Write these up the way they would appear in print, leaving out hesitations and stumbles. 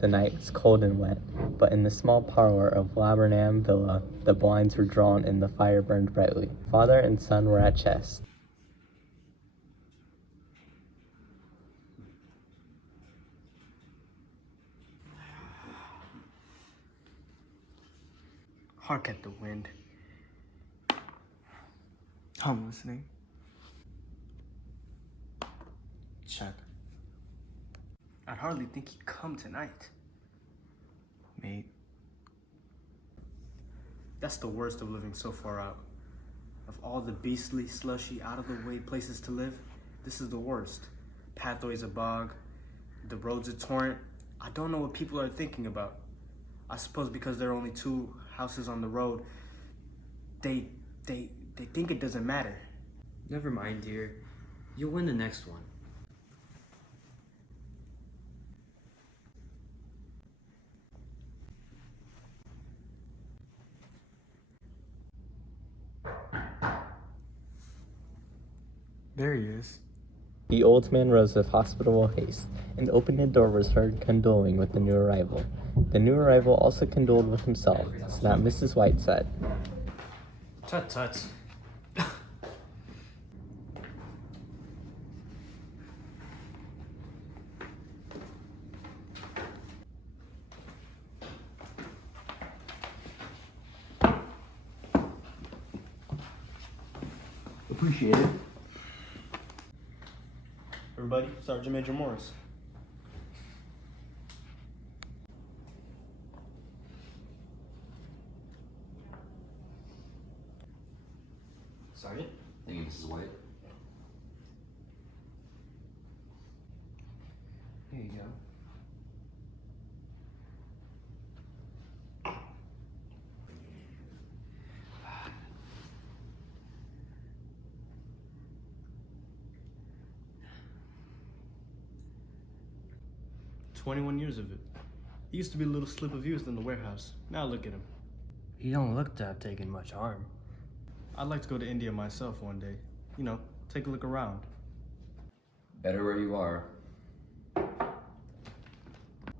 The night was cold and wet, but in the small parlor of Laburnam Villa, the blinds were drawn and the fire burned brightly. Father and son were at chess. Hark at the wind. I'm listening. Check. I'd hardly think he'd come tonight. Mate. That's the worst of living so far out. Of all the beastly, slushy, out-of-the-way places to live, this is the worst. Pathways a bog, the roads a torrent. I don't know what people are thinking about. I suppose because there are only 2 houses on the road, they think it doesn't matter. Never mind, dear. You'll win the next one. There he is. The old man rose with hospitable haste, and opening the door was heard condoling with the new arrival. The new arrival also condoled with himself, so that Mrs. White said, Tut tut. Appreciate it. Everybody, Sergeant Major Morris. Sergeant? Thank you, Mrs. White. Here you go. "21 years of it. He used to be a little slip of youth in the warehouse. Now look at him. He don't look to have taken much harm. I'd like to go to India myself one day. You know, take a look around. Better where you are.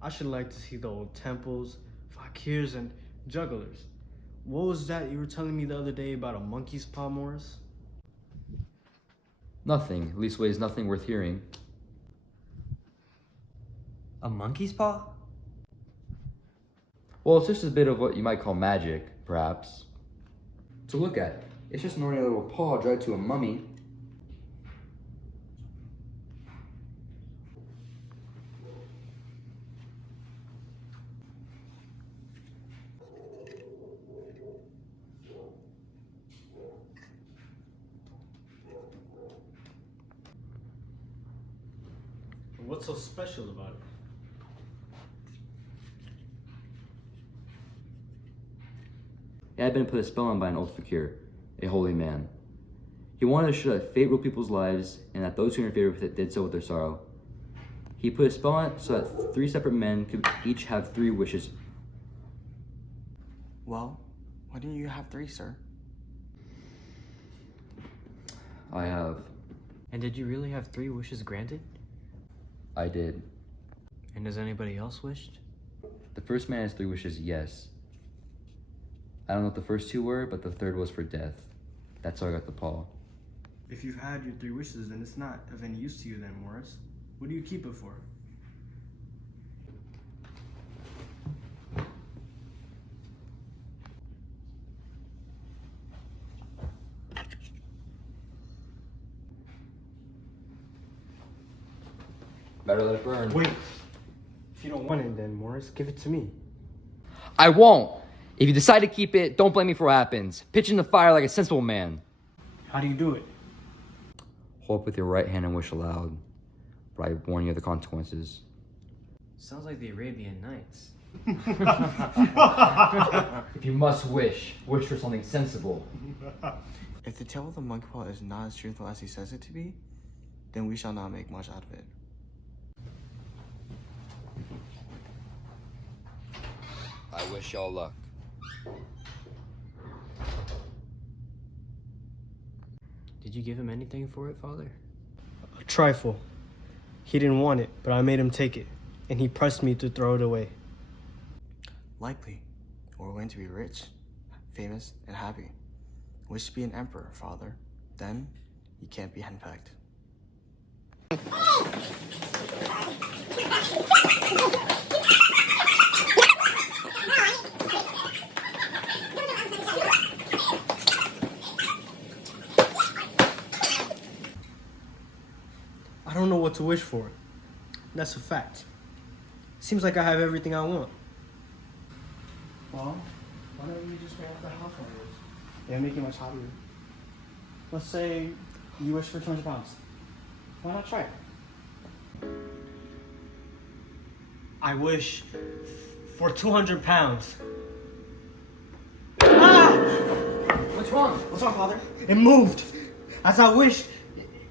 I should like to see the old temples, fakirs, and jugglers. What was that you were telling me the other day about a monkey's paw, Morris? Nothing. Leastways, nothing worth hearing. A monkey's paw? Well, it's just a bit of what you might call magic, perhaps. To look at. It's just an ordinary little paw dragged to a mummy. What's so special about it? It had been put a spell on by an old fakir, a holy man. He wanted to show that fate ruled people's lives, and that those who interfered with it did so with their sorrow. He put a spell on it so that 3 separate men could each have 3 wishes. Well, why didn't you have 3, sir? I have. And did you really have 3 wishes granted? I did. And has anybody else wished? The first man has 3 wishes, yes. I don't know what the first 2 were, but the third was for death. That's how I got the paw. If you've had your 3 wishes, then it's not of any use to you then, Morris. What do you keep it for? Better let it burn. Wait. If you don't want it then, Morris, give it to me. I won't! If you decide to keep it, don't blame me for what happens. Pitch in the fire like a sensible man. How do you do it? Hold up with your right hand and wish aloud. But I warn you of the consequences. Sounds like the Arabian Nights. If you must wish, wish for something sensible. If the tale of the monkey paw is not as truthful as he says it to be, then we shall not make much out of it. I wish y'all luck. Did you give him anything for it, Father? A trifle. He didn't want it, but I made him take it. and he pressed me to throw it away. Likely. We're going to be rich, famous, and happy. Wish to be an emperor, father. Then, you can't be henpecked. I don't know what to wish for. That's a fact. Seems like I have everything I want. Well, why don't you just pay off the house loans? It'll make you much happier. Let's say you wish for 200 pounds. Why not try it? I wish for 200 pounds. Ah! What's wrong? What's wrong, father? It moved. As I wished,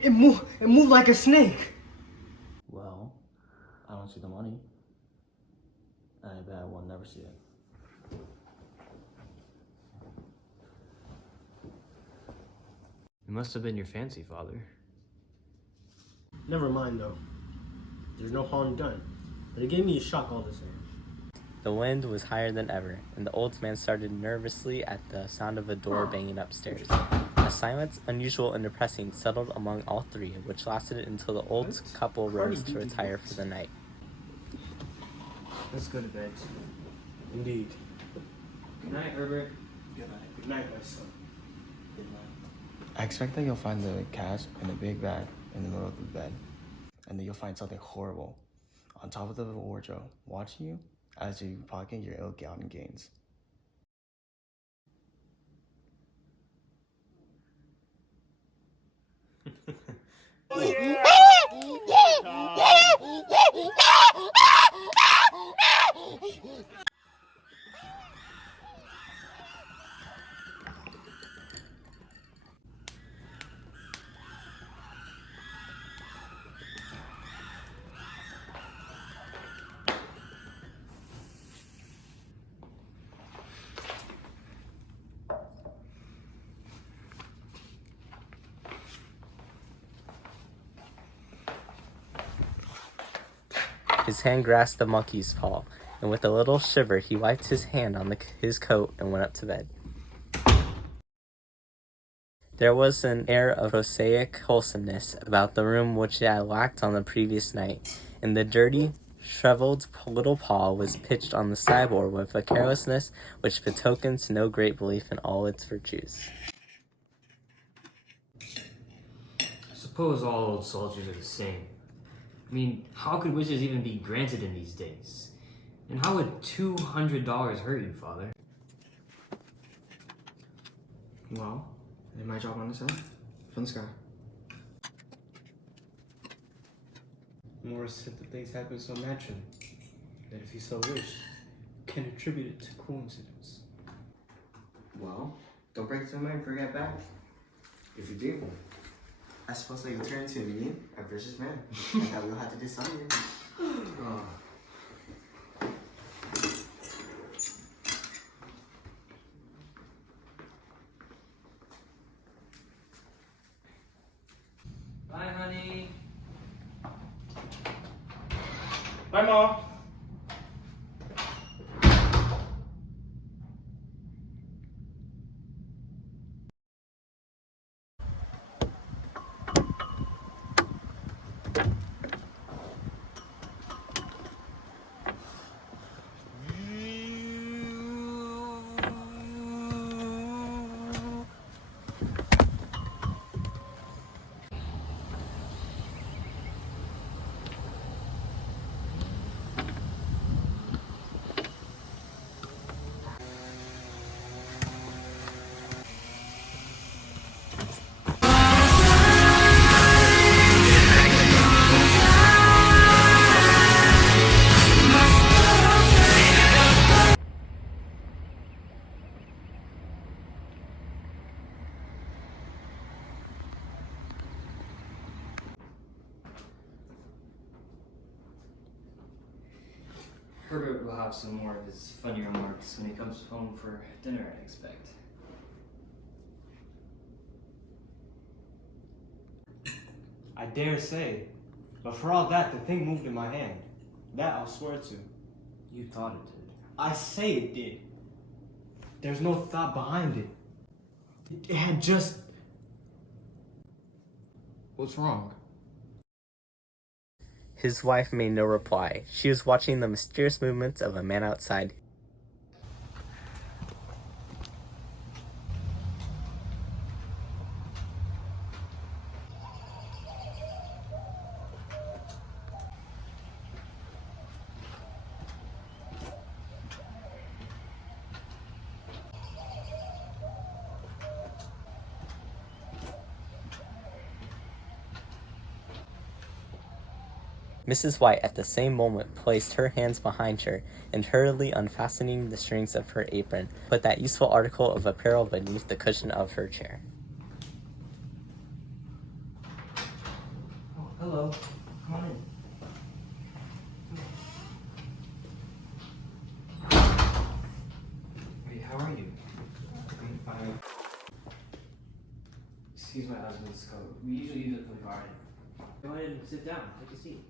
it moved like a snake. Well, I don't see the money. And I bet I will never see it. It must have been your fancy, father. Never mind though. There's no harm done. But it gave me a shock all the same. The wind was higher than ever, and the old man started nervously at the sound of a door banging upstairs. A silence, unusual and depressing, settled among all three, which lasted until the old couple rose to retire for the night. Let's go to bed. Indeed. Good night, Herbert. Good night, my son. I expect that you'll find the cash in a big bag in the middle of the bed. And then you'll find something horrible on top of the wardrobe, watching you as you pocket your ill-gotten gains. His hand grasped the monkey's paw, and with a little shiver he wiped his hand on his coat and went up to bed. There was an air of prosaic wholesomeness about the room which it had lacked on the previous night, and the dirty, shriveled little paw was pitched on the sideboard with a carelessness which betokens no great belief in all its virtues. I suppose all old soldiers are the same. I mean, how could wishes even be granted in these days? And how would $200 hurt you, father? Well, I might drop on his head from the sky. Morris said that things happen so naturally that if he so wished, can attribute it to coincidence. Well, don't break the mind and forget back. If you do, I suppose that you turn into me, a vicious man, and that we'll have to decide it. Oh. Bye, honey. Bye, Mom. Herbert will have some more of his funny remarks when he comes home for dinner, I expect. I dare say. But for all that, the thing moved in my hand. That I'll swear to. You thought it did. I say it did. There's no thought behind it. It had just... What's wrong? His wife made no reply. She was watching the mysterious movements of a man outside. Mrs. White at the same moment placed her hands behind her and hurriedly unfastening the strings of her apron, put that useful article of apparel beneath the cushion of her chair. Oh, hello. Come on in. Wait, how are you? I'm fine. Excuse my husband's coat. We usually use it for the garden. Go ahead and sit down. Take a seat.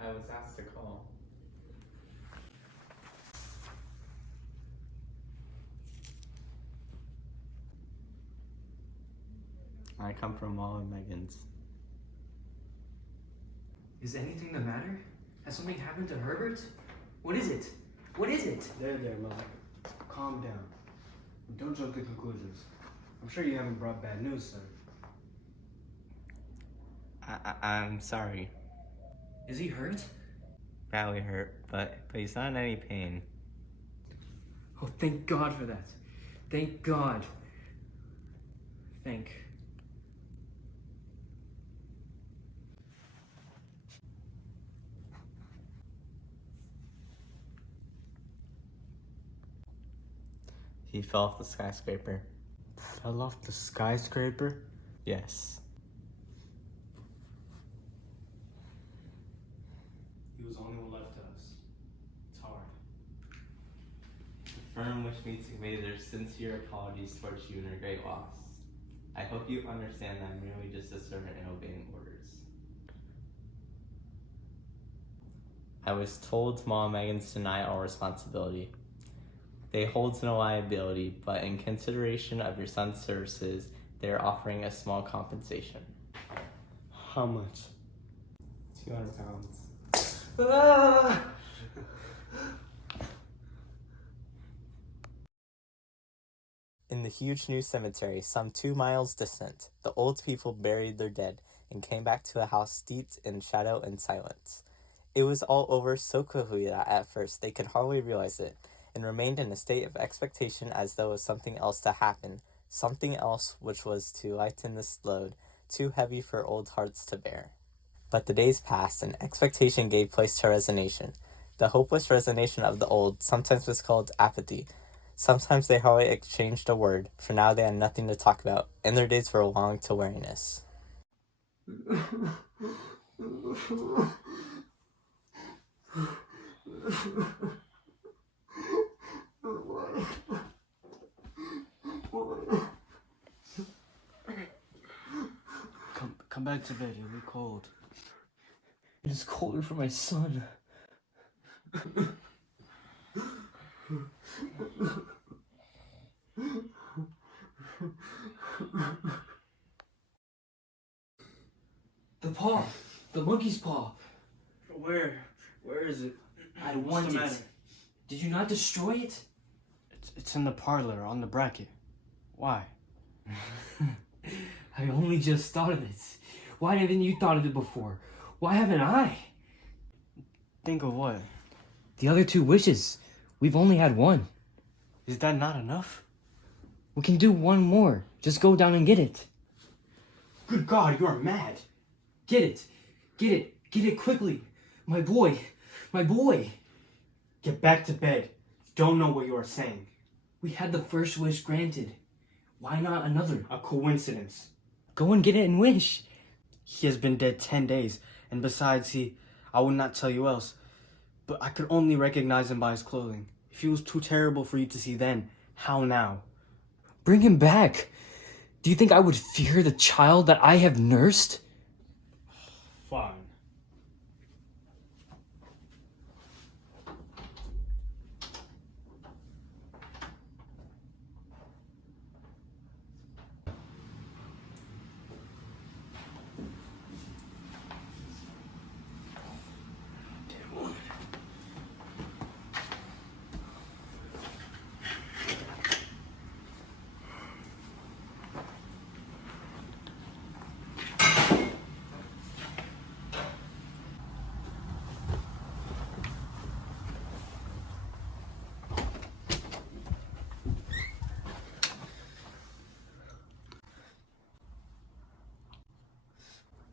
I was asked to call. I come from Mom and Megan's. Is anything the matter? Has something happened to Herbert? What is it? What is it? There, Mother. Calm down. Don't jump to conclusions. I'm sure you haven't brought bad news, sir. I'm sorry. Is he hurt? Badly hurt, but he's not in any pain. Oh, thank God for that. Thank God. He fell off the skyscraper. Fell off the skyscraper? Yes. He was the only one left to us. It's hard. The firm wished me to convey their sincere apologies towards you and your great loss. I hope you understand that I'm merely just a servant and obeying orders. I was told Mom and Megan to deny all responsibility. They hold no liability, but in consideration of your son's services, they are offering a small compensation. How much? 200 pounds. Ah! In the huge new cemetery, some 2 miles distant, the old people buried their dead and came back to a house steeped in shadow and silence. It was all over so quickly that at first they could hardly realize it, and remained in a state of expectation as though it was something else to happen, something else which was to lighten this load, too heavy for old hearts to bear. But the days passed, and expectation gave place to resignation. The hopeless resignation of the old sometimes was called apathy. Sometimes they hardly exchanged a word, for now they had nothing to talk about, and their days were long to weariness. Come back to bed. You'll be cold. It is colder for my son. The paw! The monkey's paw! Where is it? I What's want the it. matter? Did you not destroy it? It's in the parlor on the bracket. Why? I only just thought of it. Why haven't you thought of it before? Why haven't I? Think of what? The other 2 wishes. We've only had one. Is that not enough? We can do one more. Just go down and get it. Good God, you are mad. Get it. Get it. Get it quickly. My boy. My boy. Get back to bed. You don't know what you are saying. We had the first wish granted. Why not another? A coincidence. Go and get it and wish. He has been dead 10 days, and besides, I would not tell you else, but I could only recognize him by his clothing. If he was too terrible for you to see then, how now? Bring him back. Do you think I would fear the child that I have nursed? Fine.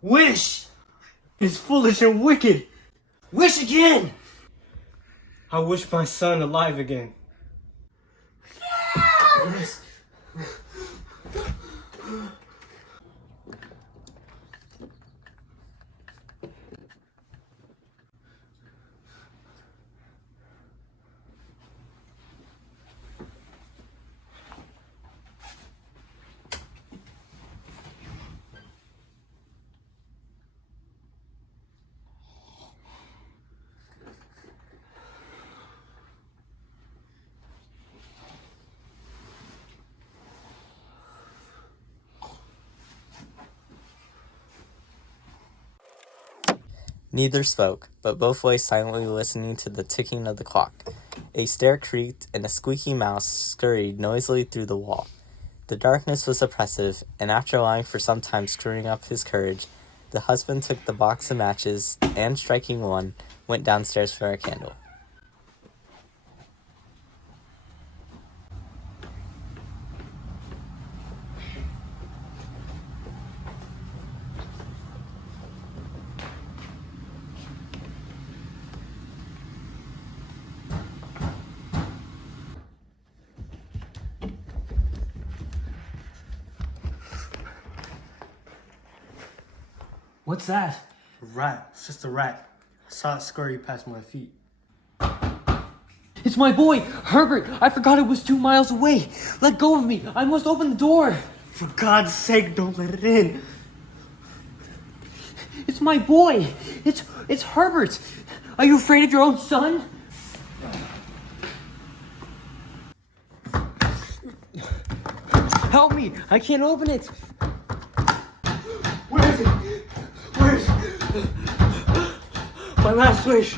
Wish is foolish and wicked. Wish again! I wish my son alive again. Neither spoke, but both lay silently listening to the ticking of the clock. A stair creaked, and a squeaky mouse scurried noisily through the wall. The darkness was oppressive, and after lying for some time screwing up his courage, the husband took the box of matches, and striking one, went downstairs for a candle. What's that? A rat. It's just a rat. I saw it scurry past my feet. It's my boy, Herbert. I forgot it was 2 miles away. Let go of me. I must open the door. For God's sake, don't let it in. It's my boy. It's Herbert. Are you afraid of your own son? Help me. I can't open it. Where is it? Where is it? My last wish.